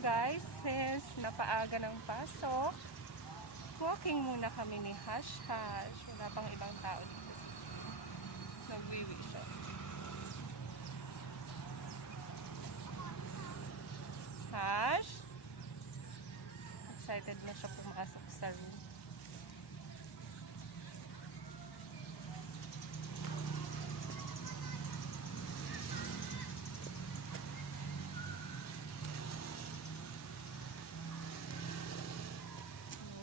guys, since napaaga ng pasok, walking muna kami ni Hash Hash. Wala pang ibang tao dito. Nagwiwi siya. Hash? Excited na siya pumasok sa room.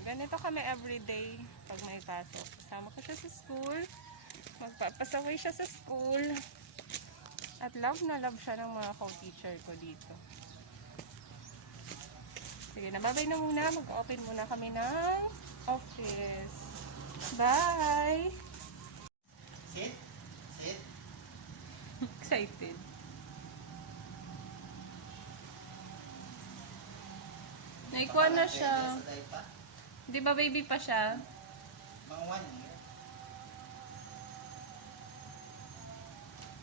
Ganito kami everyday pag may pasok. Kasama ko siya sa school. Magpapasaway siya sa school. At love na love siya ng mga co-teacher ko dito. Sige, nababay na muna. Mag-open muna kami ng office. Bye! Sit. Sit. Excited. Naikuha na siya. Di ba baby pa siya? Mga 1 year.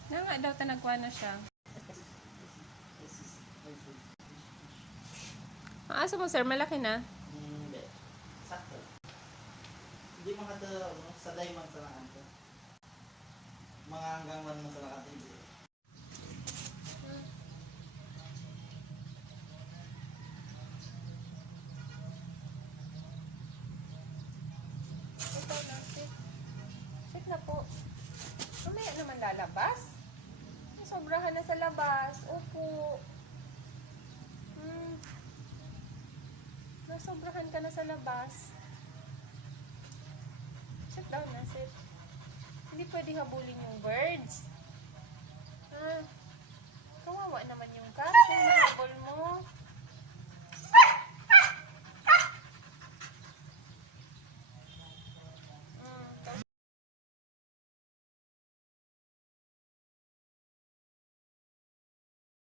Na nga daw tanagkuha na siya. Ang aso mo sir, malaki na. Hindi. Sakto. Hindi mga ito, sa diamond sa lakan to. Mga hanggang 1 mo sa lakan to. Ito na, sit. Sit na po. Mamaya naman lalabas. Sobrahan na sa labas. Opo. Nasobrahan ka na sa labas. Sit down na, sit. Hindi pwede habulin yung birds. Ah.